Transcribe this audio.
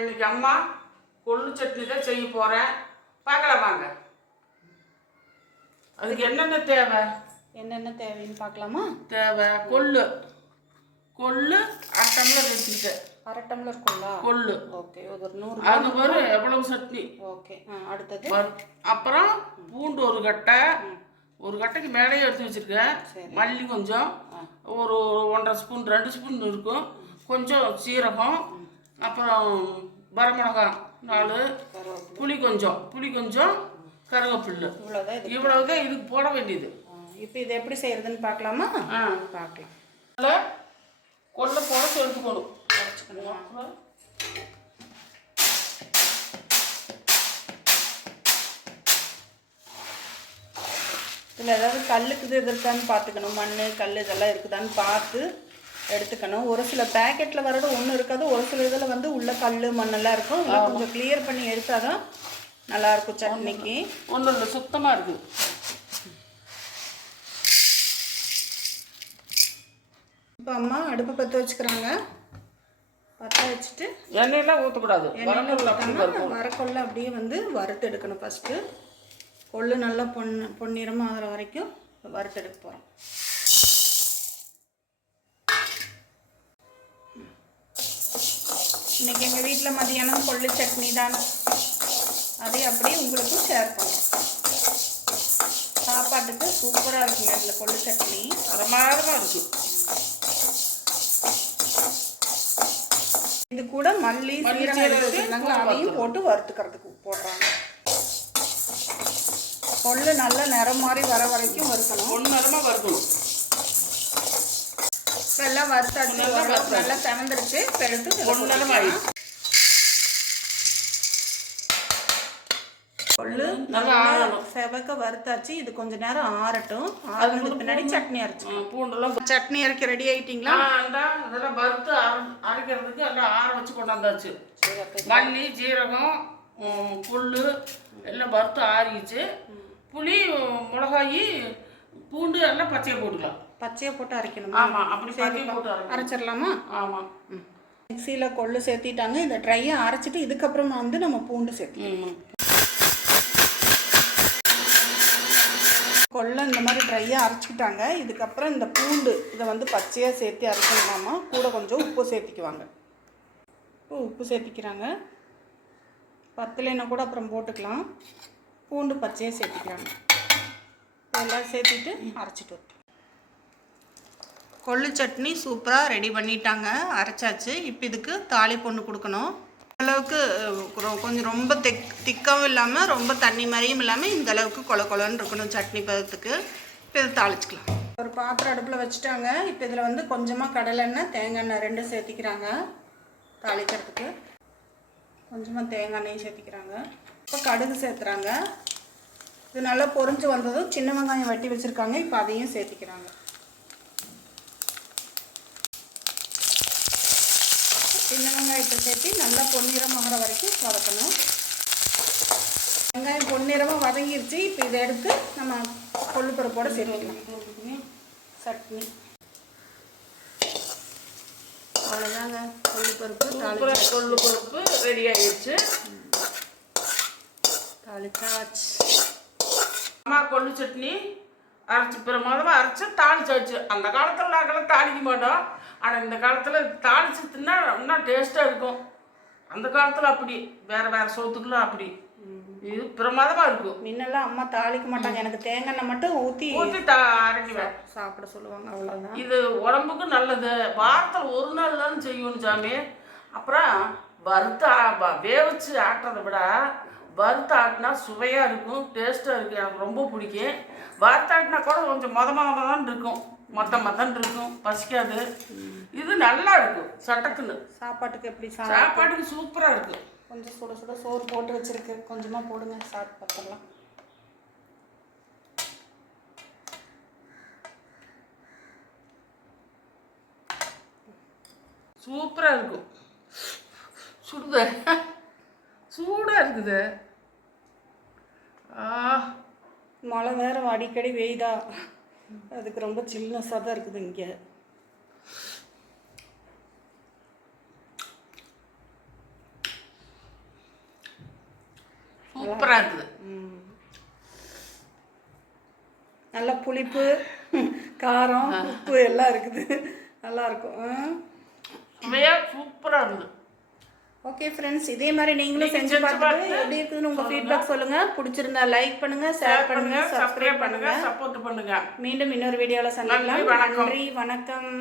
இன்னைக்கு அம்மா கொள்ளு சட்னி தான் செய்ய போகிறேன். பார்க்கலாம் வாங்க. அதுக்கு என்னென்ன தேவை தேவைன்னு பார்க்கலாமா? தேவை கொள்ளு அரை டம்ளர் எடுத்துக்கிட்டேன். அரை டம்ளர் கொள்ளு. ஓகே, ஒரு 100. அது வரும் எவ்வளவு சட்னி. ஓகே, அடுத்தது அப்புறம் பூண்டு ஒரு கட்டைக்கு மேலேயே எடுத்து வச்சுருக்கேன். மல்லி கொஞ்சம், ஒரு 1.5 ஸ்பூன் 2 ஸ்பூன் இருக்கும். கொஞ்சம் சீரகம், அப்புறம் வரமிளகாய் 4, புளி கொஞ்சம், கருவேப்பில்லை. இவ்வளவுதான் இதுக்கு போட வேண்டியது. இப்போ இது எப்படி செய்யறதுன்னு பார்க்கலாமா? பார்க்கலாம். கொள்ளை புடச்சி எடுத்துக்கணும். இதில் ஏதாவது கல்லுக்குது இருக்கான்னு பார்த்துக்கணும். மண் கல் இதெல்லாம் இருக்குதான்னு பார்த்து எடுத்துக்கணும். ஒரு சில பேக்கெட்டில் வர்றது ஒன்றும் இருக்காது. ஒரு சில இதில் வந்து உள்ள கல் மண்ணெல்லாம் இருக்கும். கொஞ்சம் கிளியர் பண்ணி எடுத்தால் தான் நல்லாயிருக்கும் சட்னிக்கு. ஒன்றும் இல்லை, சுத்தமாக இருக்குது. இப்போ அம்மா அடுப்பு பற்ற வச்சுக்கிறாங்க. பற்ற வச்சுட்டு எண்ணெயெல்லாம் ஊற்றக்கூடாது. எண்ணெயில் ஊற்றாமல் வரக்கொள்ள அப்படியே வந்து வறுத்து எடுக்கணும். ஃபஸ்ட்டு கொள்ளு நல்லா பொன்னிறமாக ஆகிற வரைக்கும் வறுத்து எடுக்க போகிறோம். இன்றைக்கி எங்கள் வீட்டில் மதியானம் கொள்ளு சட்னி தான். அதை அப்படியே உங்களுக்கும் ஷேர் பண்ணுறோம். சாப்பாட்டுக்கு சூப்பராக இருக்குங்க இந்த கொள்ளு சட்னி. அரைமாரமாக இருக்குது. இது கூட மல்லி சீரகம் அதையும் போட்டு வறுத்துக்கிறதுக்கு போடுறாங்க. கொள்ளு நல்லா நிறம் மாதிரி வர வரைக்கும் வறுக்கணும். பொன்னிறமாக வறுக்கணும். இப்போ எல்லாம் வறுத்தாச்சு, நல்லா செவந்துருச்சு. இப்போ எடுத்து கொள்ளு நல்லா செவக்க வறுத்தாச்சு. இது கொஞ்ச நேரம் ஆறட்டும். ஆறுனதுக்கு பின்னாடி சட்னி அரைச்சிக்கலாம். பூண்டெல்லாம் சட்னி அரைக்க ரெடி ஆகிட்டிங்களா? அதெல்லாம் வறுத்து அரைக்கிறதுக்கு எல்லாம் ஆற வச்சு கொண்டாந்தாச்சு. மல்லி சீரகம் கொள்ளு எல்லாம் வறுத்து ஆறிச்சு. புளி மிளகாய் பூண்டு எல்லாம் பச்சையாக போட்டுக்கலாம். பச்சையாக போட்டு அரைக்கணும். ஆமாம், அப்படி பச்சையாக போட்டு அரைச்சிடலாமா? ஆமாம். மிக்சியில் கொள்ளு சேர்த்திட்டாங்க. இதை ட்ரையாக அரைச்சிட்டு இதுக்கப்புறமா வந்து நம்ம பூண்டு சேர்த்துக்கணும். கொள்ளை இந்த மாதிரி ட்ரையாக அரைச்சிக்கிட்டாங்க. இதுக்கப்புறம் இந்த பூண்டு இதை வந்து பச்சையாக சேர்த்து அரைக்கணுமாமா. கூட கொஞ்சம் உப்பு சேர்த்திக்குவாங்க. உப்பு சேர்த்திக்கிறாங்க. பத்தலைன்னா கூட அப்புறம் போட்டுக்கலாம். பூண்டு பச்சையாக சேர்த்திக்கிறாங்க. இதெல்லாம் சேர்த்திட்டு அரைச்சிட்டு வரும். கொள்ளு சட்னி சூப்பராக ரெடி பண்ணிட்டாங்க, அரைச்சாச்சு. இப்போ இதுக்கு தாளிப்பொண்ணு கொடுக்கணும். அளவுக்கு கொஞ்சம் ரொம்ப திக்காகவும் இல்லாமல் ரொம்ப தண்ணி மாதிரியும் இல்லாமல் இந்த அளவுக்கு கொலன்னு இருக்கணும் சட்னி பதத்துக்கு. இப்போ இதை தாளிச்சிக்கலாம். ஒரு பாத்திரம் அடுப்பில் வச்சுட்டாங்க. இப்போ இதில் வந்து கொஞ்சமாக கடலெண்ணெய் தேங்காய் எண்ணெய் 2 சேர்த்திக்கிறாங்க. தாளிக்கிறதுக்கு கொஞ்சமாக தேங்காய் எண்ணெயும் சேர்த்திக்கிறாங்க. இப்போ கடுகு சேர்த்துறாங்க. இது நல்லா பொரிஞ்சு வந்ததும் சின்ன வெங்காயம் வெட்டி வச்சுருக்காங்க. இப்போ அதையும் சேர்த்திக்கிறாங்க. சின்ன வெங்காயத்தை சேர்த்து நல்லா பொன்னிறமாகிற வரைக்கும் வதக்கணும். வெங்காயம் பொன்னிறமாக வதங்கிருச்சு. இப்போ இதை எடுத்து நம்ம கொள்ளு பருப்போடு சேர்த்துக்கலாம். சட்னி அவ்வளோதாங்க. கொள்ளு பருப்பு ரெடி ஆகிடுச்சு. தாளிச்சாச்சு. அம்மா கொள்ளு சட்னி அரைச்சி முதல்ல அரைச்சி தாளிச்சாச்சு. அந்த காலத்தில் நாங்கள்லாம் தாளிக்க மாட்டோம். ஆனால் இந்த காலத்தில் தாளிச்சு தின்னா இன்னும் டேஸ்ட்டாக இருக்கும். அந்த காலத்தில் அப்படி வேறு சோத்துக்குலாம் அப்படி இது பிரமாதமாக இருக்கும். முன்னெல்லாம் அம்மா தாளிக்க மாட்டாங்க. எனக்கு தேங்காய் எண்ணெய் மட்டும் ஊற்றி அரைக்குவேன், சாப்பிட சொல்லுவாங்க. அவ்வளோதான். இது உடம்புக்கு நல்லது. வாரத்தில் ஒரு நாள் தான் செய்யணும் சாமி. அப்புறம் வறுத்து வேவிச்சு ஆட்டுறதை விட வறுத்து ஆட்டினா சுவையாக இருக்கும், டேஸ்ட்டாக இருக்கும். எனக்கு ரொம்ப பிடிக்கும். வறுத்து ஆட்டினா கூட கொஞ்சம் மொததான் இருக்கும், மொத்தம் இருக்கும், பசிக்காது. இது நல்லா இருக்கும். சட்டக்குன்னு சாப்பாட்டுக்கு எப்படி சாப்பாட்டுக்கு சூப்பராக இருக்கும். கொஞ்சம் சுட சுட சோறு போட்டு வச்சுருக்கு. கொஞ்சமாக போடுங்க, சாப்பிட்டு பார்த்துடலாம். சூப்பராக இருக்கும். சூடாக இருக்குது. மழை வேறு அடிக்கடி வெய்தா, அதுக்கு ரொம்ப சில்னஸாக தான் இருக்குது இங்கே. சூப்பராக இருக்குது. நல்ல புளிப்பு, காரம், உப்பு எல்லாம் இருக்குது. நல்லா இருக்கும். சுவையாக சூப்பராக இருக்குது. ஓகே ஃப்ரெண்ட்ஸ், இதே மாதிரி நீங்களும் செஞ்சு பார்த்துட்டு எப்படி இருக்குதுன்னு உங்கள் ஃபீட்பேக் சொல்லுங்கள். பிடிச்சிருந்தா லைக் பண்ணுங்கள், ஷேர் பண்ணுங்கள், சப்ஸ்கிரைப் பண்ணுங்கள், சப்போர்ட் பண்ணுங்கள். மீண்டும் இன்னொரு வீடியோவில் சந்திக்கலாம். நன்றி, வணக்கம்.